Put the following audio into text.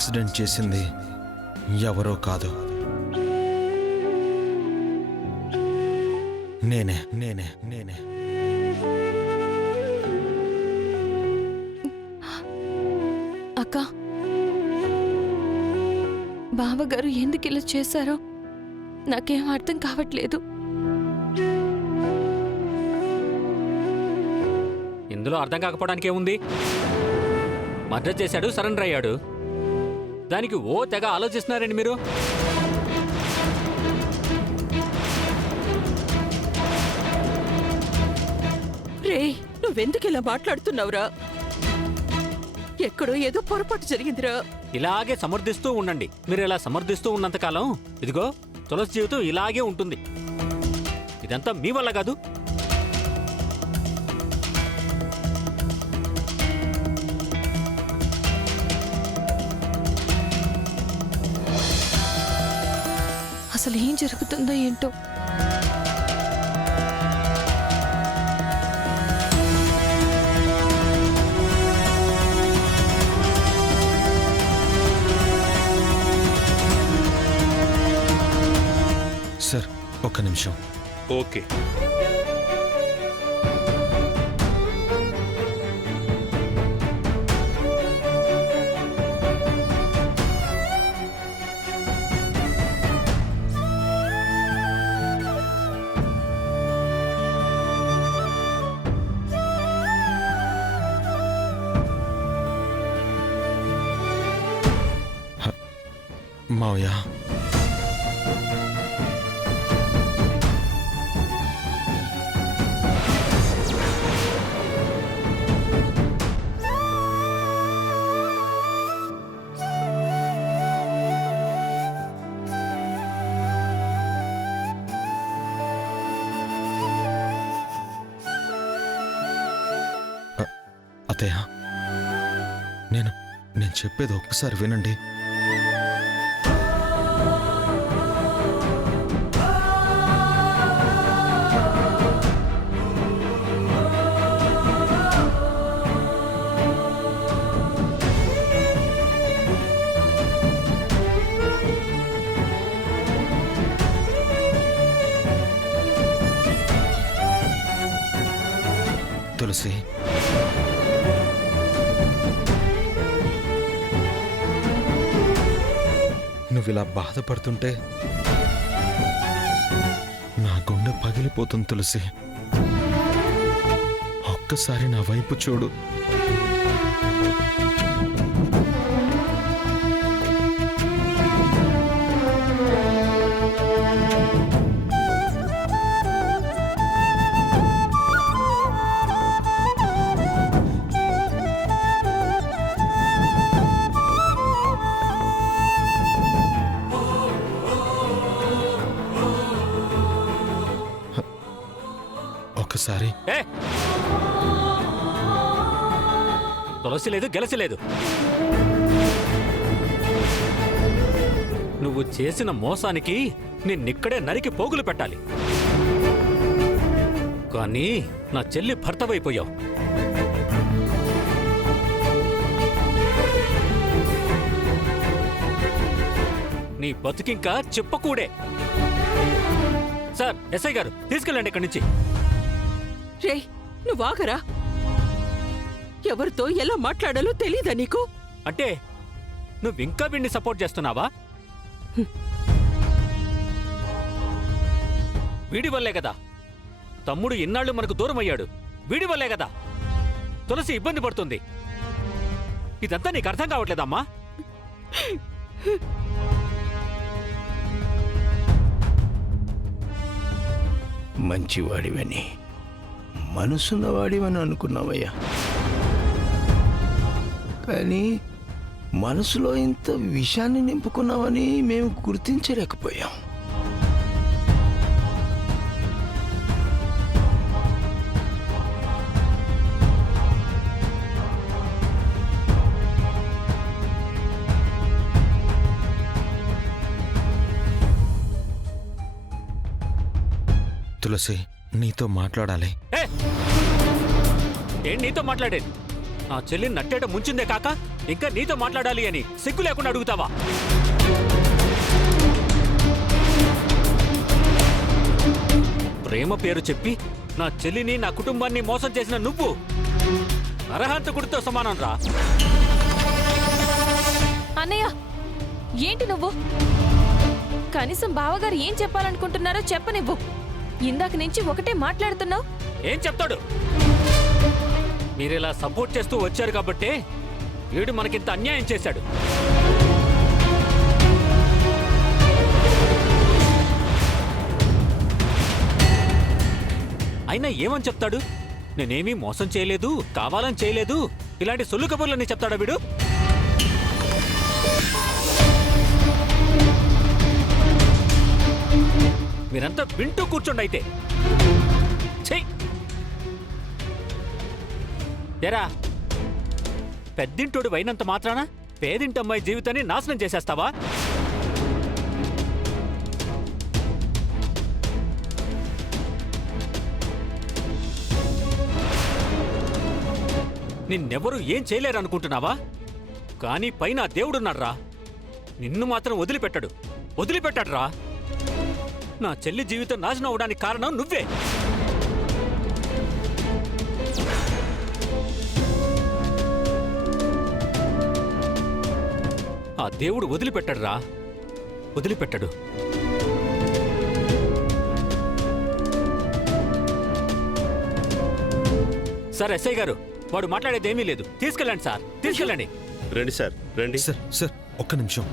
Accident చేసింది ఎవరో కాదు, నేనే నేనే నేనే అక్క, బావగారు ఎందుకు ఇలా చేశారో నాకేం అర్థం కావట్లేదు. ఇందులో అర్థం కాకపోవడానికి ఏముంది? మర్డర్ చేశాడు, సరెండర్ అయ్యాడు. దానికి ఓ తెగ ఆలోచిస్తున్నారండి మీరు. రే, నువ్వెందుకు ఇలా మాట్లాడుతున్నావురా? ఎక్కడో ఏదో పొరపాటు జరిగిందిరా. ఇలాగే సమర్థిస్తూ ఉండండి. మీరు ఇలా సమర్థిస్తూ ఉన్నంతకాలం ఇదిగో తులసి జీవితం ఇలాగే ఉంటుంది. ఇదంతా మీ వల్ల కాదు. అసలు ఏం జరుగుతుందో ఏంటో. సార్ ఒక్క నిమిషం. ఓకే. మావయ్య, అత్తయ్య, నేను చెప్పేది ఒక్కసారి వినండి. తులసి, నువ్విలా బాధపడుతుంటే నా గుండె పగిలిపోతుంది తులసి. ఒక్కసారి నా వైపు చూడు. ఒకసారి తులసి లేదు, గెలసి లేదు. నువ్వు చేసిన మోసానికి నిన్నిక్కడే నరికి పోగులు పెట్టాలి. కానీ నా చెల్లి భర్తవైపోయావు. నీ బతుకింకా చెప్పకూడే. సార్, ఎస్ఐ గారు తీసుకెళ్ళండి ఇక్కడి నుంచి. రే, నువ్వాగరా. ఎవరితో ఎలా మాట్లాడాలో తెలీదా నీకు? అంటే నువ్వింకా వీడిని సపోర్ట్ చేస్తున్నావా? వీడి వల్లే కదా తమ్ముడు ఇన్నాళ్ళు మనకు దూరం అయ్యాడు. వీడి వల్లే కదా తులసి ఇబ్బంది పడుతుంది. ఇదంతా నీకు అర్థం కావట్లేదమ్మా? మంచివాడివని, మనసున్నవాడివని అనుకున్నావయ్యా. కానీ మనసులో ఇంత విషాన్ని నింపుకున్నావని మేము గుర్తించలేకపోయాం. తులసి, నీతో మాట్లాడాలి. ఏం నీతో మాట్లాడేది? నా చెల్లిని నట్టేట ముంచిందే కాక ఇంకా నీతో మాట్లాడాలి అని సిగ్గు లేకుండా అడుగుతావా? ప్రేమ పేరు చెప్పి నా చెల్లిని నా కుటుంబాన్ని మోసం చేసిన నువ్వు నరహంతకుడితో సమానం రా. అన్నయ్య ఏంటి నువ్వు? కనీసం బావగారు ఏం చెప్పాలనుకుంటున్నారో చెప్పనివ్వు. ఇందాక నుంచి ఒకటే మాట్లాడుతున్నావు. ఏం చెప్తాడు? మీరిలా సపోర్ట్ చేస్తూ వచ్చారు కాబట్టే వీడు మనకింత అన్యాయం చేశాడు. అయినా ఏమని చెప్తాడు? నేనేమీ మోసం చేయలేదు, కావాలని చేయలేదు, ఇలాంటి సొల్లు కబుర్లని చెప్తాడా వీడు? మీరంతా వింటూ కూర్చోండి అయితే. చెయ్ ఎరా, పెద్దింటోడు అయినంత మాత్రాన పేదింటమ్మాయి జీవితాన్ని నాశనం చేసేస్తావా? నిన్నెవరూ ఏం చేయలేరనుకుంటున్నావా? కానీ పైన దేవుడున్నాడ్రా, నిన్ను మాత్రం వదిలిపెట్టాడురా. నా చెల్లి జీవితం నాశనం అవడానికి కారణం నువ్వే. ఆ దేవుడు వదిలిపెట్టాడు. సార్, ఎస్ఐ గారు, వాడు మాట్లాడేదేమీ లేదు. తీసుకెళ్ళండి సార్, తీసుకెళ్ళండి. రండి సార్, రండి. సార్ ఒక్క నిమిషం.